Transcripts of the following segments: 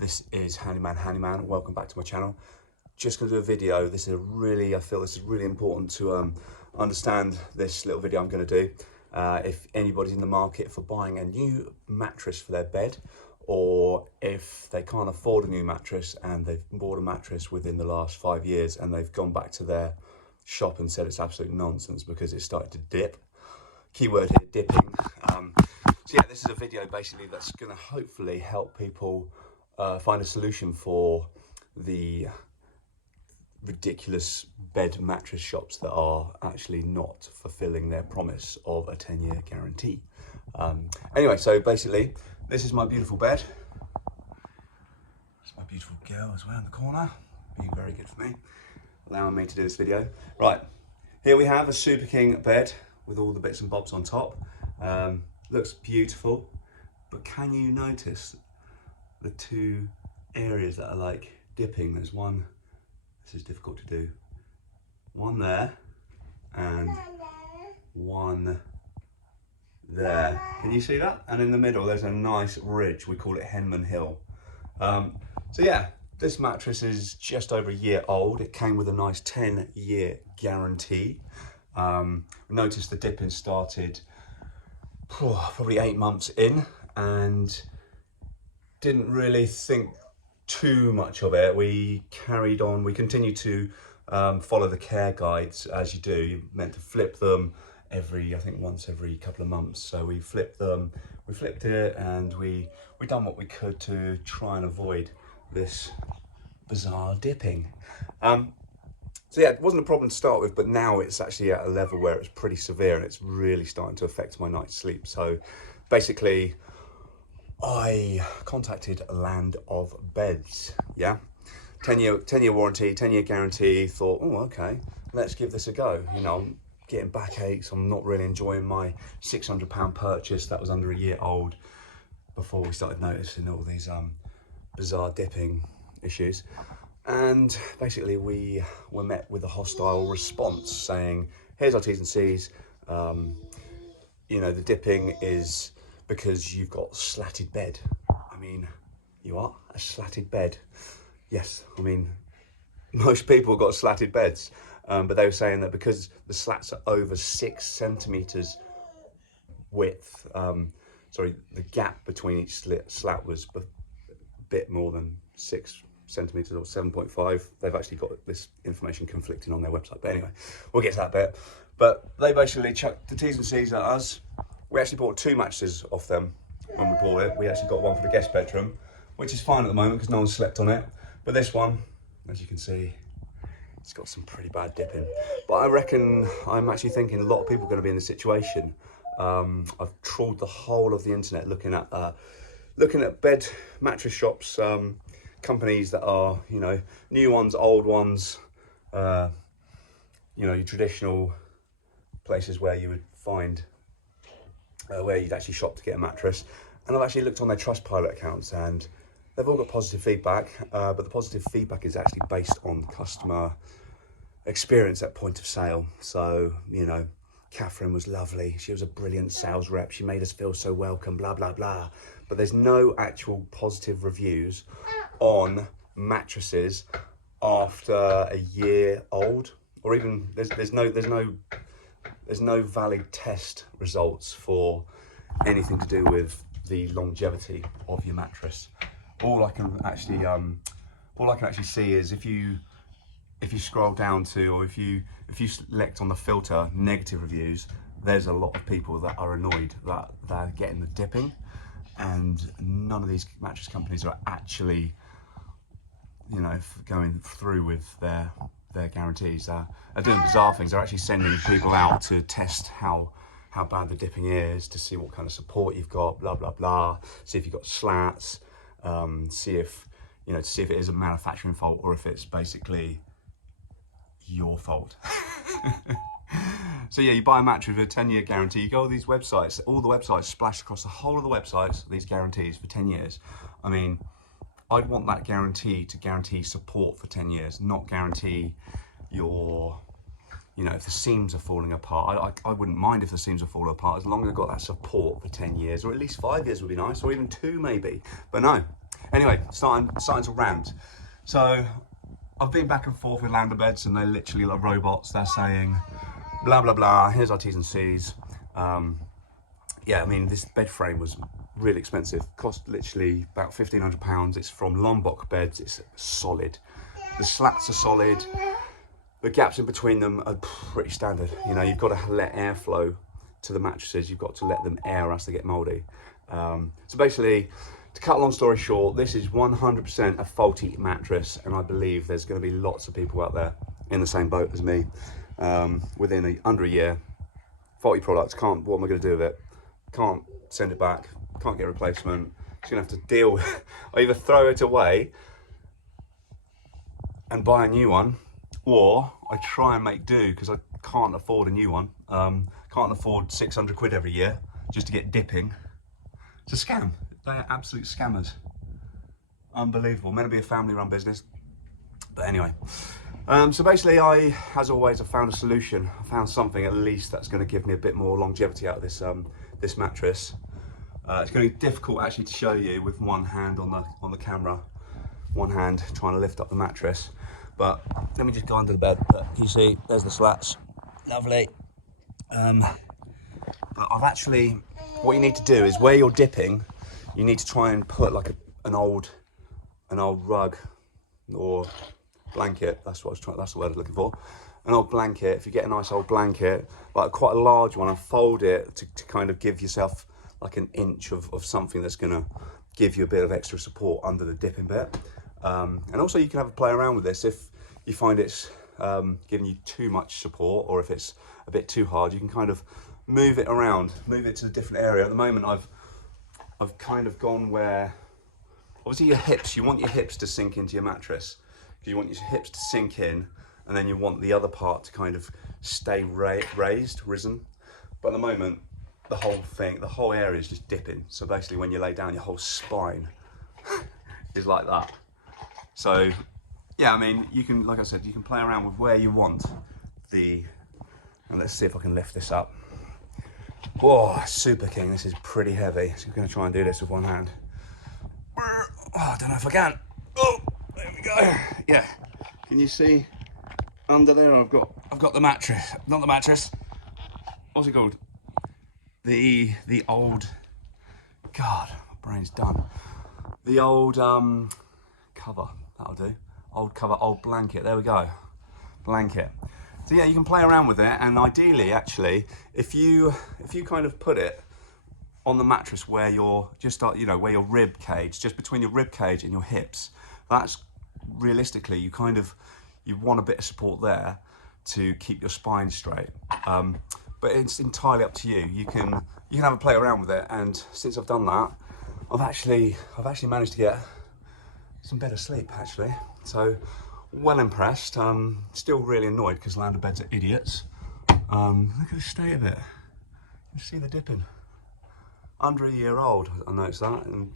This is Handyman. Welcome back to my channel. Just going to do a video. I feel this is really important to understand this little video I'm going to do. If anybody's in the market for buying a new mattress for their bed, or if they can't afford a new mattress and they've bought a mattress within the last 5 years and they've gone back to their shop and said it's absolute nonsense because it's started to dip. Keyword here, dipping. So yeah, this is a video basically that's going to hopefully help people find a solution for the ridiculous bed mattress shops that are actually not fulfilling their promise of a 10-year guarantee. Anyway, so basically, this is my beautiful bed. It's my beautiful girl as well in the corner, being very good for me, allowing me to do this video. Right, here we have a Super King bed with all the bits and bobs on top. Looks beautiful, but can you notice the two areas that are like dipping? There's one, this is difficult to do, one there and one there. Can you see that? And in the middle there's a nice ridge, we call it Henman Hill. So yeah, this mattress is just over a year old. It came with a nice 10-year guarantee. Notice the dipping started probably 8 months in, and didn't really think too much of it. We carried on, we continued to follow the care guides as you do. You're meant to flip them I think once every couple of months. So we flipped them, we flipped it, and we done what we could to try and avoid this bizarre dipping. So yeah, it wasn't a problem to start with, but now it's actually at a level where it's pretty severe and it's really starting to affect my night's sleep. So basically, I contacted Land of Beds, yeah? 10-year warranty, 10-year guarantee, thought, oh, okay, let's give this a go. You know, I'm getting backaches, I'm not really enjoying my £600 purchase that was under a year old before we started noticing all these bizarre dipping issues. And basically we were met with a hostile response saying, here's our T's and C's, you know, the dipping is because you've got slatted bed. I mean, you are a slatted bed. Yes, I mean, most people have got slatted beds, but they were saying that because the slats are over 6 centimetres width, sorry, the gap between each slat was a bit more than 6 centimetres or 7.5. They've actually got this information conflicting on their website, but anyway, we'll get to that bit. But they basically chucked the T's and C's at us. We actually bought 2 mattresses off them when we bought it. We actually got one for the guest bedroom, which is fine at the moment because no one slept on it. But this one, as you can see, it's got some pretty bad dipping. But I reckon, I'm actually thinking a lot of people are going to be in this situation. I've trawled the whole of the internet looking at bed mattress shops, companies that are, you know, new ones, old ones, you know, your traditional places where you would find where you'd actually shop to get a mattress. And I've actually looked on their Trustpilot accounts and they've all got positive feedback, but the positive feedback is actually based on customer experience at point of sale. So, you know, Catherine was lovely, she was a brilliant sales rep, she made us feel so welcome, blah blah blah. But there's no actual positive reviews on mattresses after a year old, or even there's no valid test results for anything to do with the longevity of your mattress. All I can actually see is if you scroll down to, or if you select on the filter negative reviews, there's a lot of people that are annoyed that they're getting the dipping, and none of these mattress companies are actually, you know, going through with their guarantees. They're doing bizarre things. They're actually sending people out to test how bad the dipping is, to see what kind of support you've got, blah blah blah, see if you've got slats, see if, you know, to see if it is a manufacturing fault or if it's basically your fault. So yeah, you buy a mattress with a 10-year guarantee, you go to these websites, all the websites splash across the whole of the websites, these guarantees for 10 years. I mean, I'd want that guarantee to guarantee support for 10 years, not guarantee your, you know, if the seams are falling apart. I wouldn't mind if the seams are falling apart, as long as I've got that support for 10 years, or at least 5 years would be nice, or even 2 maybe, but no. Anyway, starting to rant. So I've been back and forth with London beds, and they're literally like robots. They're saying blah blah blah, here's our T's and C's. Yeah, I mean, this bed frame was really expensive, cost literally about £1,500. It's from Lombok Beds. It's solid, the slats are solid, the gaps in between them are pretty standard. You know, you've got to let airflow to the mattresses, you've got to let them air as they get mouldy. So basically, to cut a long story short, this is 100% a faulty mattress, and I believe there's going to be lots of people out there in the same boat as me. Within under a year, faulty products, what am I going to do with it? Can't send it back, can't get a replacement. Just going to have to deal with I either throw it away and buy a new one, or I try and make do, because I can't afford a new one. Can't afford 600 quid every year just to get dipping. It's a scam. They're absolute scammers. Unbelievable. Meant to be a family-run business. But anyway. So basically, as always, I found a solution. I found something at least that's going to give me a bit more longevity out of this this mattress. It's going to be difficult actually to show you with one hand on the camera, one hand trying to lift up the mattress. But let me just go under the bed. But you see, there's the slats. Lovely. But I've actually, what you need to do is where you're dipping, you need to try and put like an old rug or blanket. That's the word I was looking for. An old blanket. If you get a nice old blanket, like quite a large one, and fold it to kind of give yourself like an inch of something that's going to give you a bit of extra support under the dipping bit. And also you can have a play around with this if you find it's giving you too much support, or if it's a bit too hard, you can kind of move it around, move it to a different area. At the moment, I've kind of gone where, obviously your hips, you want your hips to sink into your mattress. You want your hips to sink in, and then you want the other part to kind of stay risen. But at the moment, the whole area is just dipping. So basically when you lay down, your whole spine is like that. So yeah, I mean, you can, like I said, you can play around with where you want and let's see if I can lift this up. Whoa, Super King, this is pretty heavy. So I'm gonna try and do this with one hand. Oh, I don't know if I can. Oh, there we go. Yeah, can you see under there? I've got the mattress, not the mattress. What's it called? The old, God, my brain's done. The old cover, that'll do. Old cover, old blanket, there we go. Blanket. So yeah, you can play around with it, and ideally actually, if you kind of put it on the mattress where you're just, you know, where your rib cage, just between your rib cage and your hips, that's realistically, you want a bit of support there to keep your spine straight. But it's entirely up to you. You can have a play around with it, and since I've done that, I've actually managed to get some better sleep actually. So well impressed. Still really annoyed because London beds are idiots. Look at the state of it. You see the dipping. Under a year old, I noticed that, and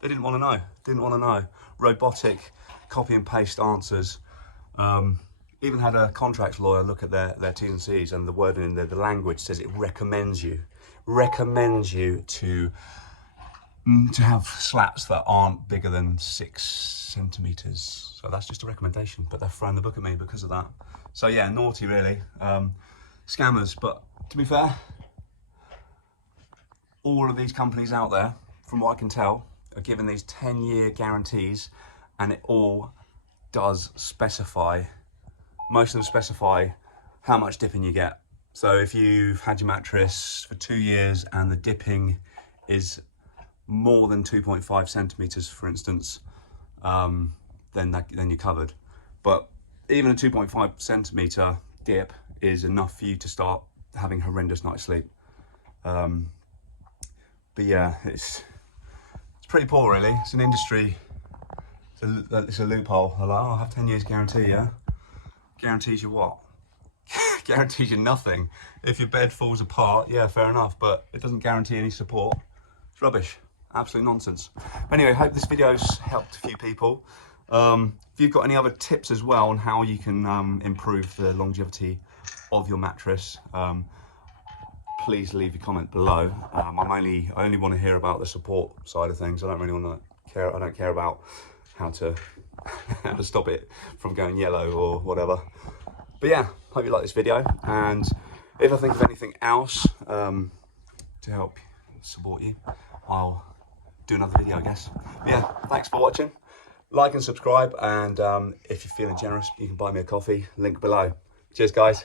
they didn't want to know. Robotic copy and paste answers. Even had a contracts lawyer look at their T's and C's, and the wording in there, the language says it recommends you to have slats that aren't bigger than 6 centimeters. So that's just a recommendation, but they're throwing the book at me because of that. So yeah, naughty really. Scammers. But to be fair, all of these companies out there, from what I can tell, are given these 10-year guarantees, and it all does specify, most of them specify how much dipping you get. So if you've had your mattress for 2 years and the dipping is more than 2.5 centimeters, for instance, then you're covered. But even a 2.5 centimeter dip is enough for you to start having horrendous night's sleep. But yeah, it's pretty poor really. It's an industry, it's a loophole. They're like, oh, I have 10 years guarantee, yeah? Guarantees you what? Guarantees you nothing. If your bed falls apart, yeah, fair enough, but it doesn't guarantee any support. It's rubbish, absolute nonsense. But anyway, hope this video's helped a few people. If you've got any other tips as well on how you can improve the longevity of your mattress, please leave a comment below. I only want to hear about the support side of things. I don't really want to I don't care about how to how to stop it from going yellow or whatever. But yeah, hope you like this video, and if I think of anything else to help support you, I'll do another video, I guess. But yeah, thanks for watching. Like and subscribe, and if you're feeling generous, you can buy me a coffee, link below. Cheers guys.